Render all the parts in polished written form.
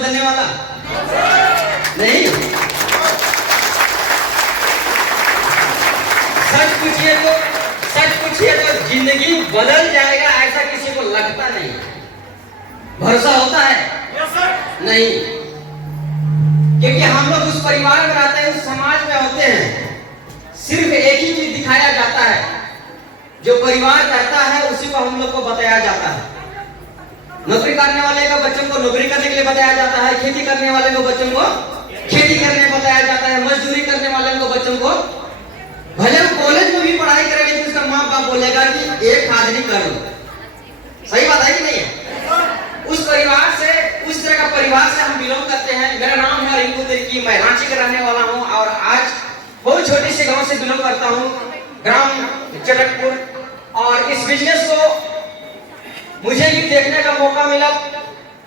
बदलने वाला नहीं। सच पूछिए तो जिंदगी बदल जाएगा ऐसा किसी को लगता नहीं। भरोसा होता है? नहीं, क्योंकि हम लोग उस परिवार में रहते हैं, उस समाज में होते हैं। सिर्फ एक ही चीज दिखाया जाता है, जो परिवार कहता है उसी को हम लोग को बताया जाता है। नौकरी करने वाले को बच्चों को नौकरी करने के लिए बताया जाता है, खेती करने वाले को बच्चों को खेती करने बताया जाता है, मजदूरी करने वाले को बच्चों को, भले कॉलेज में भी पढ़ाई करेंगे तो उसका माँ बाप बोलेगा कि एक हाजिरी कर लो। सही बात है कि नहीं है? उस परिवार से, उस तरह का परिवार से हम बिलोंग करते हैं। मेरा नाम है रिंकू तिर्की, मैं रांची का रहने वाला हूँ और आज बहुत छोटी सी गांव से बिलोंग करता हूँ, ग्राम चटकपुर। और इस बिजनेस को मुझे भी देखने का मौका मिला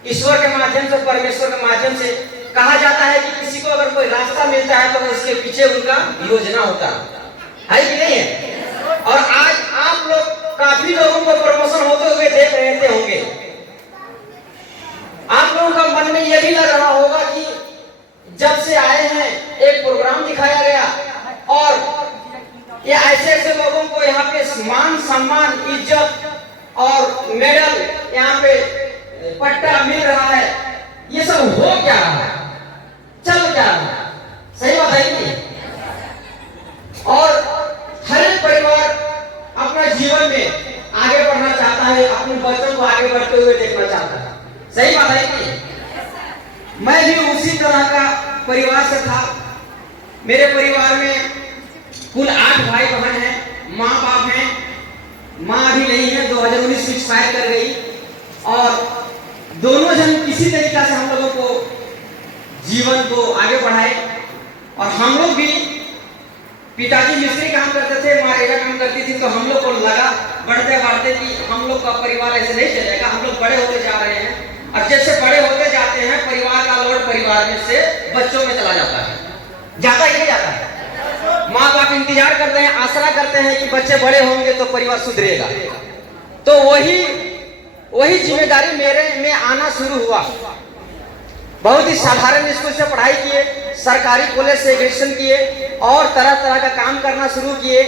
ईश्वर के माध्यम से, परमेश्वर के माध्यम से। कहा जाता है कि किसी को अगर कोई रास्ता मिलता है तो उसके पीछे उनका योजना होता है कि नहीं है? और आज आप लोग काफी लोगों को प्रमोशन होते हुए देख रहे होंगे। आप लोगों का मन में यह भी लग रहा होगा कि जब से आए हैं एक प्रोग्राम दिखाया गया और ये ऐसे ऐसे लोगों को यहाँ पे मान सम्मान, इज्जत और मेडल, यहाँ पे पट्टा मिल रहा है। ये सब हो क्या रहा है, चल क्या रहा है? सही बात है कि? और हर एक परिवार अपना जीवन में आगे बढ़ना चाहता है, अपने बच्चों को आगे बढ़ते हुए देखना चाहता है। सही बात है कि? मैं भी उसी तरह का परिवार से था। मेरे परिवार में कुल 8 भाई बहन हैं, माँ बाप हैं। माँ अभी नहीं है, 2019 में एक्सपायर कर गई। और दोनों जन किसी तरीका से हम लोगों को जीवन को आगे बढ़ाए। और हम लोग भी, पिताजी मिस्त्री काम करते थे, माँ रेगा काम करती थी, तो हम लोग को लगा बढ़ते बढ़ते कि हम लोग का परिवार ऐसे नहीं चलेगा, हम लोग बड़े होते जा रहे हैं। और जैसे बड़े होते जाते हैं, परिवार का लोड परिवार में से बच्चों में चला जाता है। जाता ही नहीं जाता है। माँ बाप इंतजार करते हैं, आसरा करते हैं कि बच्चे बड़े होंगे तो परिवार सुधरेगा। तो वही जिम्मेदारी मेरे में आना शुरू हुआ। बहुत ही साधारण स्कूल से पढ़ाई किए, सरकारी कॉलेज से ग्रेजुएशन किए और तरह तरह का काम करना शुरू किए।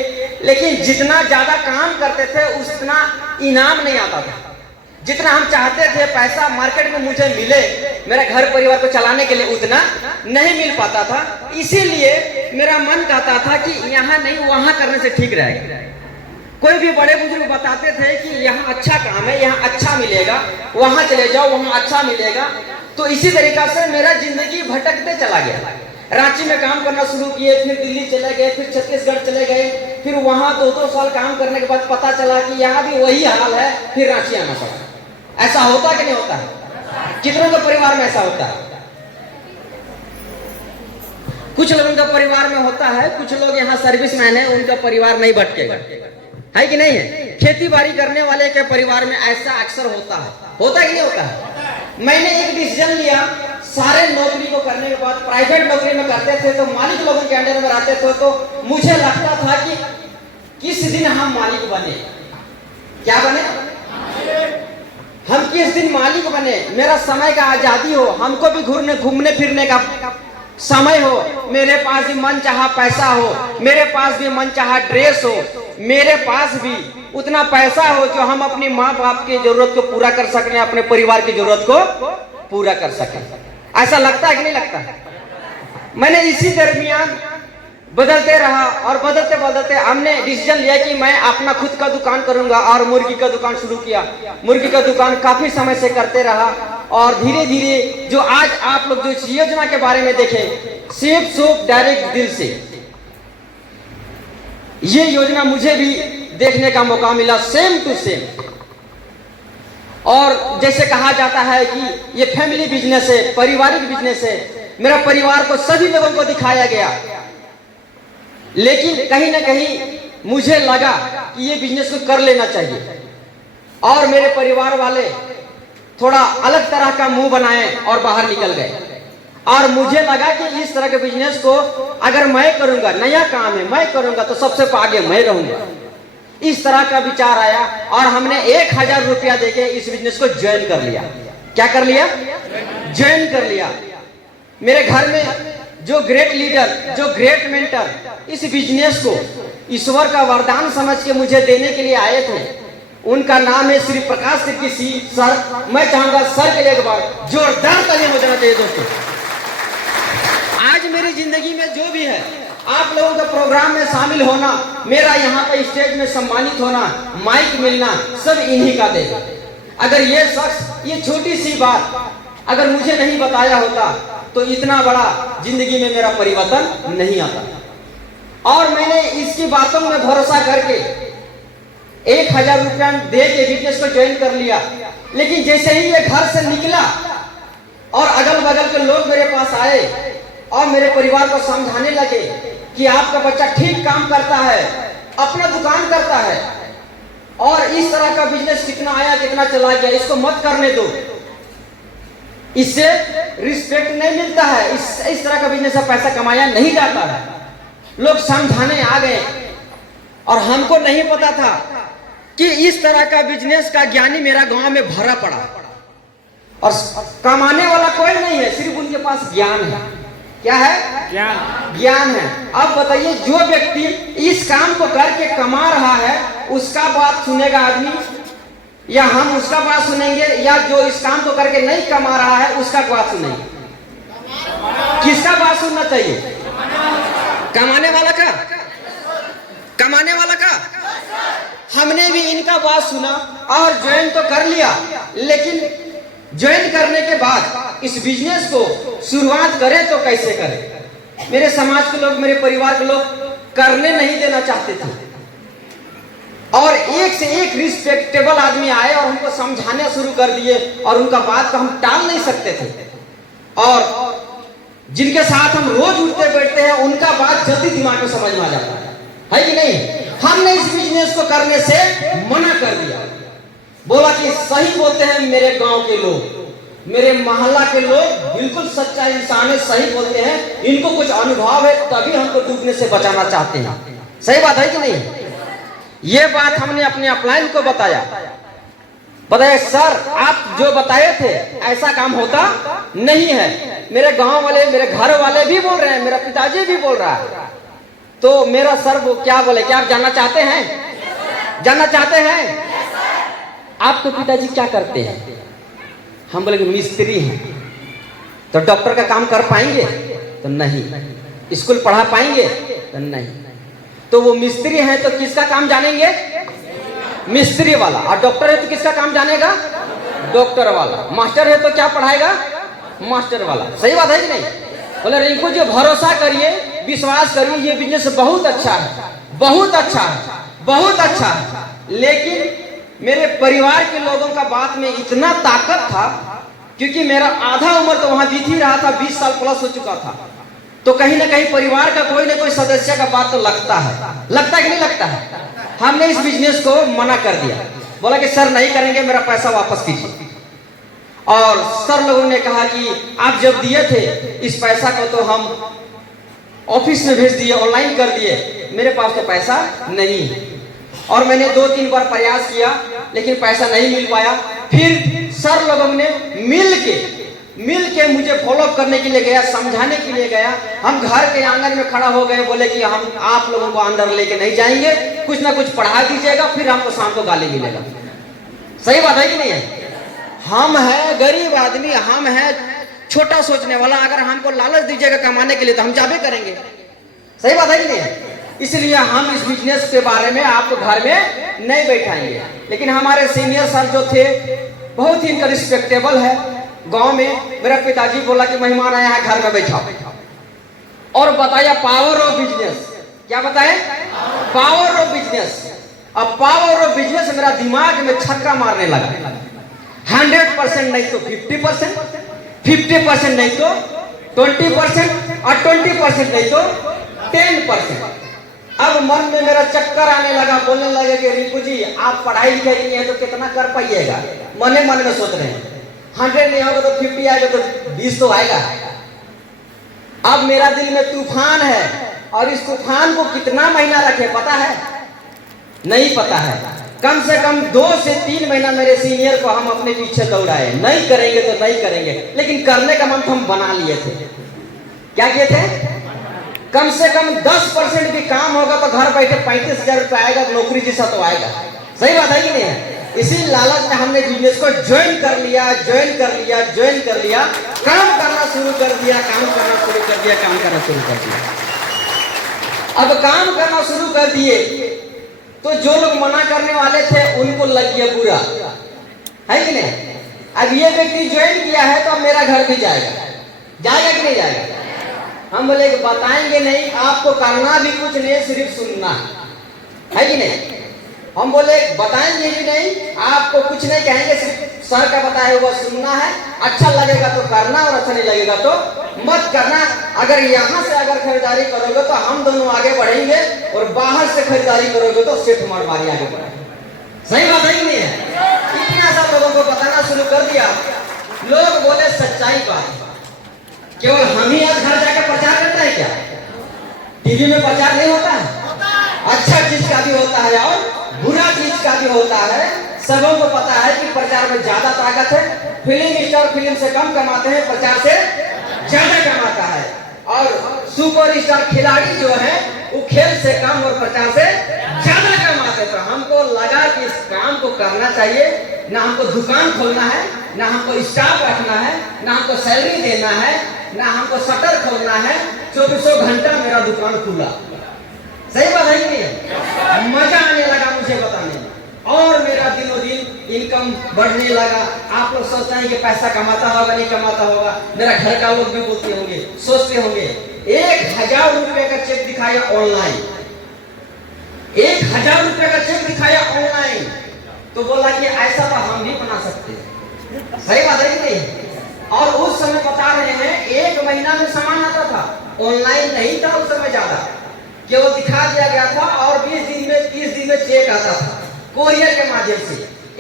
लेकिन जितना ज्यादा काम करते थे उतना इनाम नहीं आता था। जितना हम चाहते थे पैसा मार्केट में मुझे मिले, मेरा घर परिवार को चलाने के लिए, उतना नहीं मिल पाता था। इसीलिए मेरा मन कहता था कि यहाँ नहीं वहाँ करने से ठीक रहेगा। कोई भी बड़े बुजुर्ग बताते थे कि यहाँ अच्छा काम है, यहाँ अच्छा मिलेगा, वहाँ चले जाओ वहाँ अच्छा मिलेगा। तो इसी तरीका से मेरा जिंदगी भटकते चला गया। रांची में काम करना शुरू किए, फिर दिल्ली चले गए, फिर छत्तीसगढ़ चले गए, फिर वहाँ 2-2 साल काम करने के बाद पता चला कि यहाँ भी वही हाल है, फिर रांची आना पड़ा। ऐसा होता कि नहीं होता है? कितनों के परिवार में ऐसा होता है? कुछ लोगों का परिवार में होता है, कुछ लोग यहाँ सर्विसमैन है, उनका परिवार नहीं भटकेगा, है कि नहीं है? खेती बाड़ी करने वाले के परिवार में ऐसा अक्सर होता है कि नहीं होता है? मैंने एक डिसीजन लिया, सारे नौकरी को करने के बाद प्राइवेट नौकरी में करते थे तो मालिक लोगों के अंडर में रहते थे, तो मुझे लगता था कि किस दिन हम मालिक बने। क्या बने? हम किस दिन मालिक बने, मेरा समय का आजादी हो, हमको भी घूमने फिरने का समय हो, मेरे पास भी मन चाहा पैसा हो, मेरे पास भी मन चाहा ड्रेस हो, मेरे पास भी उतना पैसा हो जो हम अपनी माँ बाप की जरूरत को पूरा कर सकें, अपने परिवार की जरूरत को पूरा कर सकें। ऐसा लगता है कि नहीं लगता? मैंने इसी दरमियान बदलते रहा और बदलते बदलते हमने डिसीजन लिया कि मैं अपना खुद का दुकान करूंगा और मुर्गी का दुकान शुरू किया। मुर्गी का दुकान काफी समय से करते रहा और धीरे धीरे जो आज आप लोग जो इस योजना के बारे में देखें, सेफ सोप डायरेक्ट दिल से, ये योजना मुझे भी देखने का मौका मिला, सेम टू सेम। और जैसे कहा जाता है कि ये फैमिली बिजनेस है, पारिवारिक बिजनेस है, मेरा परिवार को सभी लोगों को दिखाया गया। लेकिन कहीं ना कहीं मुझे लगा कि ये बिजनेस को कर लेना चाहिए और मेरे परिवार वाले थोड़ा अलग तरह का मुंह बनाए और बाहर निकल गए। और मुझे लगा कि इस तरह के बिजनेस को अगर मैं करूंगा, नया काम है, मैं करूंगा तो सबसे आगे मैं रहूंगा। इस तरह का विचार आया और हमने 1000 रुपया देके इस बिजनेस को ज्वाइन कर लिया। क्या कर लिया? ज्वाइन कर लिया। मेरे घर में जो ग्रेट लीडर, जो ग्रेट मेंटर इस बिजनेस को ईश्वर का वरदान समझ के मुझे देने के लिए आए थे, उनका नाम है श्री प्रकाश त्रिकी सर। मैं चाहूंगा सर के लिए एक बार जोरदार ताली हो जाना चाहिए दोस्तों। आज मेरी जिंदगी में जो भी है, आप लोगों के प्रोग्राम में शामिल होना, मेरा यहाँ पे स्टेज में सम्मानित होना, माइक मिलना, सब इन्हीं का देगा। अगर ये शख्स ये छोटी सी बात अगर मुझे नहीं बताया होता तो इतना बड़ा जिंदगी में मेरा परिवर्तन नहीं आता। और मैंने इसकी बातों में भरोसा करके 1000 रुपया दे के बिजनेस को ज्वाइन कर लिया। लेकिन जैसे ही ये घर से निकला और अगल बगल के लोग मेरे पास आए और मेरे परिवार को समझाने लगे कि आपका बच्चा ठीक काम करता है, अपना दुकान करता है, और इस तरह का बिजनेस कितना आया कितना चला गया, इसको मत करने दो, इससे रिस्पेक्ट नहीं मिलता है, इस तरह का बिजनेस से पैसा कमाया नहीं जाता है। लोग समझाने आ गए और हमको नहीं पता था कि इस तरह का बिजनेस का ज्ञानी मेरा गांव में भरा पड़ा और कमाने वाला कोई नहीं है, सिर्फ उनके पास ज्ञान है। क्या है? ज्ञान है। अब बताइए, जो व्यक्ति इस काम को करके कमा रहा है उसका बात सुनेगा आदमी, या हम उसका बात सुनेंगे, या जो इस काम को करके नहीं कमा रहा है उसका बात सुनेंगे? किसका बात सुनना चाहिए? कमाने वाला का? कमाने वाला का? हमने भी इनका बात सुना और ज्वाइन तो कर लिया, लेकिन ज्वाइन करने के बाद इस बिजनेस को शुरुआत करें तो कैसे करें? मेरे समाज के लोग, मेरे परिवार के लोग करने नहीं देना चाहते थे, और एक से एक रिस्पेक्टेबल आदमी आए और हमको समझाने शुरू कर दिए, और उनका बात को हम टाल नहीं सकते थे। और जिनके साथ हम रोज उठते बैठते हैं उनका बात जल्दी दिमाग में समझ में आ जाता है कि नहीं? हमने इस बिजनेस को करने से मना कर दिया, बोला कि सही बोलते हैं मेरे गांव के लोग, मेरे मोहल्ला के लोग बिल्कुल सच्चा इंसान है, सही बोलते हैं, इनको कुछ अनुभव है तभी हमको डूबने से बचाना चाहते हैं। सही बात है कि नहीं? ये बात हमने अपने अपलाइन को बताया सर आप जो बताए थे ऐसा काम होता नहीं है। मेरे गांव वाले, मेरे घर वाले भी बोल रहे हैं, मेरा पिताजी भी बोल रहा है। तो मेरा सर वो क्या बोले, क्या आप जानना चाहते हैं? जानना चाहते हैं? आपके पिताजी क्या करते हैं? हम बोले कि मिस्त्री हैं। तो डॉक्टर का काम कर पाएंगे? तो नहीं। स्कूल पढ़ा पाएंगे? तो नहीं। तो वो मिस्त्री हैं तो किसका काम जानेंगे? मिस्त्री वाला। और डॉक्टर है तो किसका काम जानेगा? डॉक्टर वाला। मास्टर है तो क्या पढ़ाएगा? मास्टर वाला। सही बात है कि नहीं? बोले रिंकू जी भरोसा करिए, विश्वास करिए, ये बिजनेस बहुत अच्छा है, बहुत अच्छा है, बहुत अच्छा है। लेकिन मेरे परिवार के लोगों का बात में इतना ताकत था, क्योंकि मेरा आधा उम्र तो वहां बीत ही रहा था, 20 साल प्लस हो चुका था। तो कहीं ना कहीं परिवार का कोई ना कोई सदस्य का बात तो लगता है, लगता है कि नहीं लगता है? हमने इस बिजनेस को मना कर दिया, बोला कि सर नहीं करेंगे, मेरा पैसा वापस कीजिए। और सर लोगों ने कहा कि आप जब दिए थे इस पैसा को तो हम ऑफिस में भेज दिए, ऑनलाइन कर दिए, मेरे पास तो पैसा नहीं है। और मैंने 2-3 बार प्रयास किया लेकिन पैसा नहीं मिल पाया। फिर सर लोगों ने मिल के मुझे फॉलो करने के लिए गया, समझाने के लिए गया। हम घर के आंगन में खड़ा हो गए, बोले कि हम आप लोगों को अंदर लेके नहीं जाएंगे, कुछ ना कुछ पढ़ा दीजिएगा, फिर हमको शाम को गाली मिलेगा। सही बात है कि नहीं है? हम है गरीब आदमी, हम है छोटा सोचने वाला, अगर हमको लालच दीजिएगा कमाने के लिए तो हम जाबे करेंगे। सही बात है कि नहीं है? इसलिए हम इस बिजनेस के बारे में आपको घर में नहीं बैठाएंगे। लेकिन हमारे सीनियर सर जो थे बहुत ही इनका रिस्पेक्टेबल है गांव में। मेरा पिताजी बोला कि मेहमान आया है घर में बैठा, और बताया पावर ऑफ बिजनेस। क्या बताए? Power of business. अब पावर ऑफ बिजनेस मेरा दिमाग में छक्का मारने लगा। 100% नहीं तो 50%, 50% नहीं तो 20%, और 20% नहीं तो 10%। अब मन में मेरा चक्कर आने लगा, बोलने लगे कि रिंकू जी आप पढ़ाई लिखाई नहीं है तो कितना कर पाइएगा? मन में सोच रहे हैं 100 नहीं होगा तो 50 आएगा तो 20 तो आएगा। अब मेरा दिल में तूफान है, और इस तूफान को कितना महीना रखे पता है? नहीं पता है। कम से कम 2 से 3 महीना मेरे सीनियर को हम अपने पीछे दौड़ाए, नहीं करेंगे तो नहीं करेंगे, लेकिन करने का मन हम बना लिए थे। क्या किए थे? कम से कम 10% भी काम होगा तो घर बैठे 35,000 रुपये आएगा, नौकरी जैसा तो आएगा। सही बात है कि नहीं है? इसी लालच में हमने बिजनेस को ज्वाइन कर लिया, काम करना शुरू कर दिया, काम करना शुरू कर दिया। अब काम करना शुरू कर दिए तो जो लोग मना करने वाले थे उनको लग गया बुरा, है कि नहीं? अब ये व्यक्ति ज्वाइन किया है तो अब मेरा घर भी जाएगा कि नहीं जाएगा? हम बोले कि बताएंगे नहीं, आपको करना भी कुछ नहीं, सिर्फ सुनना है कि नहीं? हम बोले बताएंगे भी नहीं, आपको कुछ नहीं कहेंगे, सिर्फ सर का बताया हुआ सुनना है। अच्छा लगेगा तो करना और अच्छा नहीं लगेगा तो मत करना। अगर यहाँ से अगर खरीदारी करोगे तो हम दोनों आगे बढ़ेंगे, और बाहर से खरीदारी करोगे तो सिर्फ मारवाड़ी आगे बढ़ेंगे। सही बात है कि नहीं है? इतना सा लोगों को बताना शुरू कर दिया। लोग बोले सच्चाई बात, केवल हम ही आज घर जाकर प्रचार करते हैं क्या? टीवी में प्रचार नहीं होता है? अच्छा चीज का भी होता है और बुरा चीज का भी होता है। सबों को पता है कि प्रचार में ज्यादा ताकत है। फिल्म स्टार फिल्म से कम कमाते हैं, प्रचार से ज्यादा कमाता है। और सुपर स्टार खिलाड़ी जो है वो खेल से कम और प्रचार से ज्यादा कमाते। तो हमको लगा कि इस काम को करना चाहिए। ना हमको दुकान खोलना है, ना हमको स्टाफ रखना है, ना हमको सैलरी देना है, ना हमको शटर खोलना है। 24 घंटा मेरा दुकान खुला। सही बात है कि नहीं? मजा आने लगा मुझे बताने में, और मेरा दिनों दिन इनकम बढ़ने लगा। आप लोग सोचते हैं कि पैसा कमाता होगा, नहीं कमाता होगा। मेरा घर का लोग भी बोलते होंगे, सोचते होंगे 1,000 रुपए का चेक दिखाया ऑनलाइन, 1,000 रुपए का चेक दिखाया ऑनलाइन, तो बोला कि ऐसा तो हम भी बना सकते हैं। सही बात है कि नहीं? और उस समय बता रहे हैं 1 महीना में सामान आता था, ऑनलाइन नहीं था उस समय ज्यादा, केवल दिखा दिया गया था, और 20 दिन में 30 दिन में चेक आता था कोरियर के माध्यम से।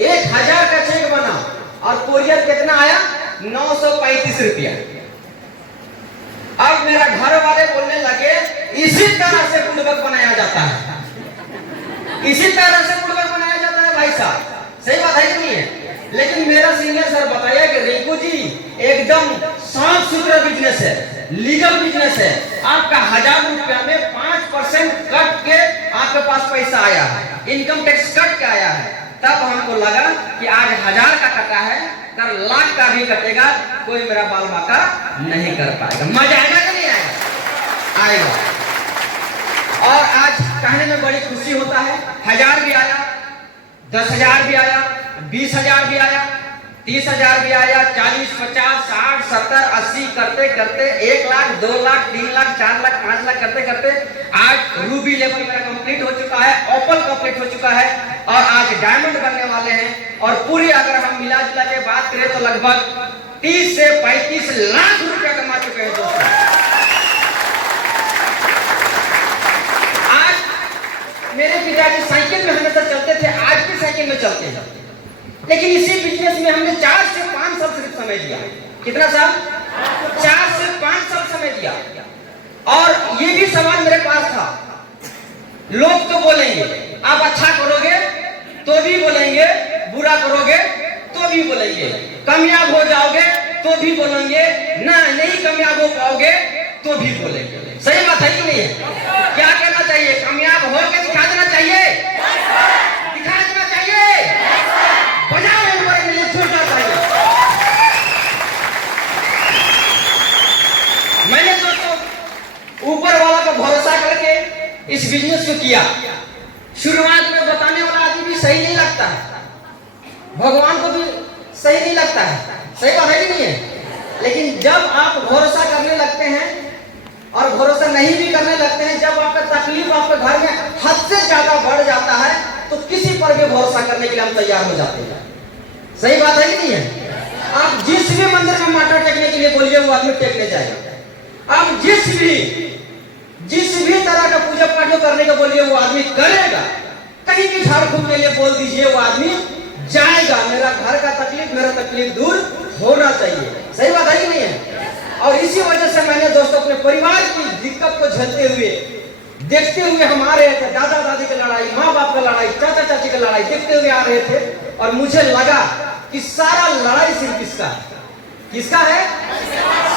1,000 का चेक बना और कोरियर कितना आया? 935 रुपया। अब मेरा घर वाले बोलने लगे इसी तरह से बुड़बक बनाया जाता है, इसी तरह से बुड़बक बनाया जाता है भाई साहब। सही बात है कि नहीं है? लेकिन मेरा सीनियर सर बताया कि रिंकू जी एकदम साफ सुथरा बिजनेस है, लीगल बिजनेस है। आपका 1,000 रुपया में 5% कट के आपके पास पैसा आया है, इनकम टैक्स कट के आया है। तब हमको लगा कि आज 1,000 का कटा है, कल लाख का भी कटेगा, कोई मेरा बाल बाका नहीं कर पाएगा। मजा आएगा कि नहीं आएगा? आएगा। और आज कहने में बड़ी खुशी होता है, 1,000 भी आया, 10,000 भी आया, 20,000 भी आया, 30,000 भी आया, 40, 50, 60, 70, 80 करते करते 1 लाख, 2 लाख, 3 लाख, 4 लाख, 5 लाख करते करते आज रूबी लेवल मेरा कंप्लीट हो चुका है, ओपल कंप्लीट हो चुका है, और आज डायमंड बनने वाले हैं। और पूरी अगर हम मिला जुला के बात करें तो लगभग 30 से 35 लाख रुपया कमा चुके हैं दोस्तों। आज मेरे पिताजी साइकिल में हमेशा चलते थे, आज भी साइकिल में चलते हैं, लेकिन इसी बिजनेस में हमने 4 से 5 साल सिर्फ समय दिया। कितना साल? 4 से 5 साल समय दिया। और ये भी सवाल मेरे पास था, लोग तो बोलेंगे आप अच्छा करोगे तो भी बोलेंगे, बुरा करोगे तो भी बोलेंगे, कामयाब हो जाओगे तो भी बोलेंगे, ना नहीं कामयाब हो पाओगे तो भी बोलेंगे। सही बात है कि नहीं है? क्या कहना चाहिए? कामयाब हो के दिखा देना चाहिए, दिखा देना चाहिए, बजाओ मेरे लिए छोड़ना चाहिए। मैंने दोस्तों ऊपर वाला का भरोसा करके इस बिजनेस को किया। शुरुआत में बताने वाला आदमी भी सही नहीं लगता है, भगवान को भी सही नहीं लगता है। सही बात है कि नहीं है? लेकिन जब आप भरोसा करने लगते हैं और भरोसा नहीं भी करने लगते हैं, जब आपका तकलीफ आपके घर में हद से ज्यादा बढ़ जाता है तो किसी पर भी भरोसा करने के लिए हम तैयार हो जाते हैं। सही बात है कि नहीं है? आप जिस भी मंदिर में माथा टेकने के लिए बोलिए वो आदमी टेकने जाएगा। आप जिस भी तरह का पूजा पाठ करने का बोलिए वो आदमी करेगा। कहीं भी झाड़ फूक के लिए बोल दीजिए वो आदमी जाएगा। मेरा घर का तकलीफ, मेरा तकलीफ दूर होना चाहिए। सही बात है कि नहीं है? और इसी वजह से मैंने दोस्तों अपने परिवार की दिक्कत को झेलते हुए देखते हुए हम आ रहे थे, दादा दादी की लड़ाई, माँ बाप का लड़ाई, चाचा चाची की लड़ाई देखते हुए आ रहे थे। और मुझे लगा कि सारा लड़ाई सिर्फ किसका है? किसका है?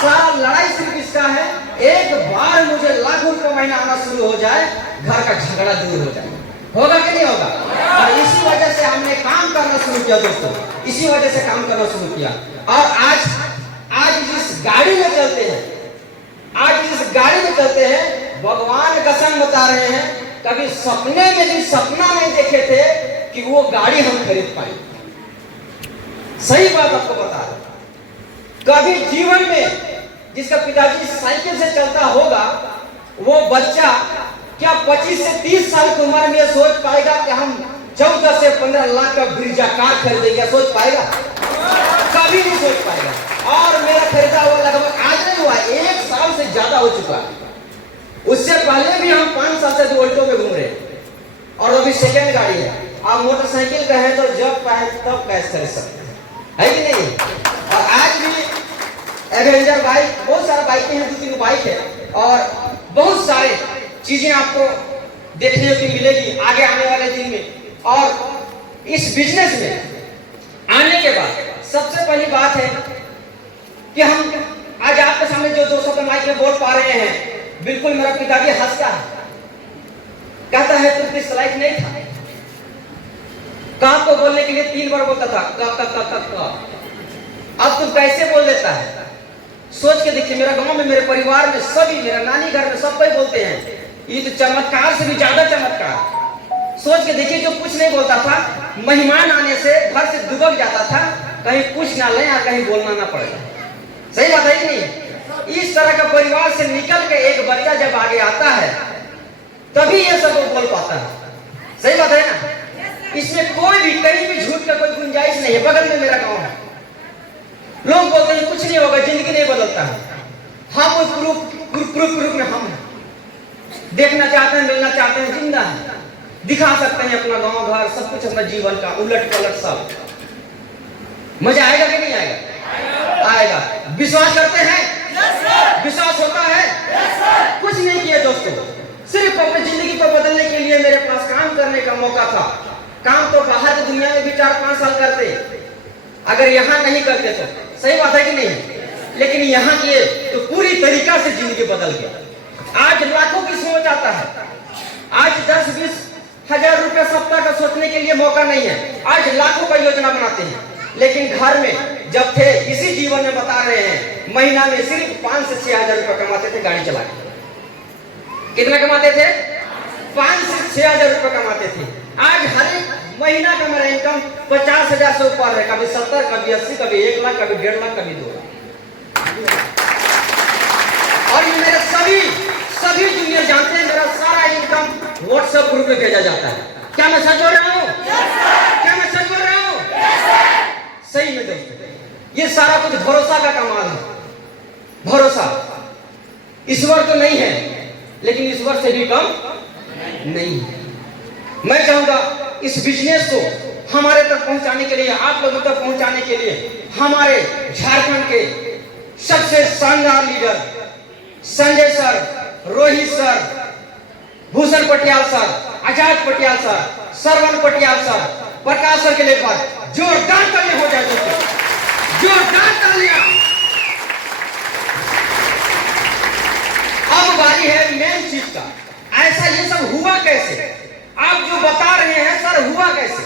सारा लड़ाई सिर्फ किसका है? एक बार मुझे लाखों रुपए महीना आना शुरू हो जाए, घर का झगड़ा दूर हो जाए। होगा कि नहीं होगा? और इसी वजह से हमने काम करना शुरू किया दोस्तों, इसी वजह से काम करना शुरू किया। और आज जिस गाड़ी में चलते हैं, आज जिस गाड़ी में चलते हैं, भगवान कसम बता रहे हैं, कभी सपने में भी सपना नहीं देखे थे कि वो गाड़ी हम खरीद पाएंगे। सही बात आपको बता रहे, कभी जीवन में जिसका पिताजी साइकिल से चलता होगा, वो बच्चा क्या 25 से 30 साल की उम्र में सोच पाएगा कि हम 14 से 15 लाख का ब्रिजा कार खरीदेंगे? सोच पाएगा? कभी नहीं सोच पाएगा। और मेरा खरीदा हुआ लगभग आज नहीं हुआ, 1 साल से ज्यादा हो चुका है। उससे पहले भी हम 5 साल से ऑल्टो में घूम रहे, और अभी सेकेंड गाड़ी है। आप मोटरसाइकिल का है तो जब पाए तब कैश खरीद सकते हैं, है कि नहीं? और आज भी एवेंजर बाइक, बहुत सारा बाइकें हैं, 2-3 बाइक है, और बहुत सारे चीजें आपको देखने को मिलेगी आगे आने वाले दिन में। और इस बिजनेस में आने के बाद सबसे पहली बात है कि हम आज आपके सामने जो 200 के माइक में बोल पा रहे हैं, बिल्कुल मेरा पिताजी हंसता है, कहता है तुम किस लायक नहीं था। काम को बोलने के लिए 3 बार बोलता था का। अब तुम कैसे बोल देता है? सोच के देखिए, मेरा गांव में, मेरे परिवार में सभी, मेरा नानी घर में सब कोई बोलते हैं, ये तो चमत्कार से भी ज्यादा चमत्कार। सोच के देखिए, जो कुछ नहीं बोलता था, मेहमान आने से घर से दुबक जाता था, कहीं कुछ ना ले या कहीं बोलना ना पड़ेगा। सही बात है कि नहीं? इस तरह का परिवार से निकल के एक बच्चा जब आगे आता है, तभी ये सब बोल पाता है। सही बात है ना? इसमें कोई भी कहीं भी झूठ का कोई गुंजाइश नहीं है। बगल में मेरा गांव है, लोग बोलते हैं कुछ नहीं होगा, जिंदगी नहीं बदलता है। हम उस ग्रुप में हम देखना चाहते हैं, मिलना चाहते हैं, जिंदा है, दिखा सकते हैं अपना गांव घर, सब कुछ अपना जीवन का उलट पलट सब। मजा आएगा कि नहीं आएगा? आएगा। विश्वास करते हैं? विश्वास होता है? कुछ नहीं किया दोस्तों, सिर्फ अपनी जिंदगी को बदलने के लिए मेरे पास काम करने का मौका था। काम तो बाहर की दुनिया में भी 4-5 साल करते, अगर यहाँ नहीं करते तो। सही बात है कि नहीं? लेकिन यहाँ किए तो पूरी तरीका से जिंदगी बदल गया। आज लाखों की सोच आता है, आज 10-20 हजार रुपया सप्ताह का सोचने के लिए मौका नहीं है, आज लाखों का योजना बनाते हैं। लेकिन घर में जब थे, इसी जीवन में बता रहे हैं, महीना में सिर्फ 5 से 6 हजार रुपया कमाते थे गाड़ी चला के। कितना कमाते थे? 5 से 6 हजार रुपया कमाते थे। आज हर एक महीना का मेरा इनकम 50,000 से ऊपर है, कभी 70, कभी 80, कभी 1 लाख, कभी 1.5 लाख, कभी 2 लाख। और ये मेरे सभी जूनियर जानते हैं, मेरा सारा इनकम व्हाट्सएप ग्रुप में भेजा जाता है। क्या मैं सच बोल रहा हूँ? क्या मैं सच बोल रहा हूँ? सही में दोस्तों, ये सारा कुछ भरोसा का कमाल है। भरोसा ईश्वर तो नहीं है, लेकिन ईश्वर से भी कम नहीं है। मैं चाहूंगा इस बिजनेस को हमारे तक पहुंचाने के लिए, आप लोगों तक पहुंचाने के लिए, हमारे झारखंड के सबसे शानदार leader Sanjay sir, Rohit sir, Bhushan Patiyal sir, Azad Patiyal sir, Shravan Patiyal sir, Prakash sir के लिए बात जोरदार तालियां हो जाए दोस्तों, जोरदार तालियां। अब बारी है मेन चीज का। ऐसा ये सब हुआ कैसे? आप जो बता रहे हैं सर, हुआ कैसे?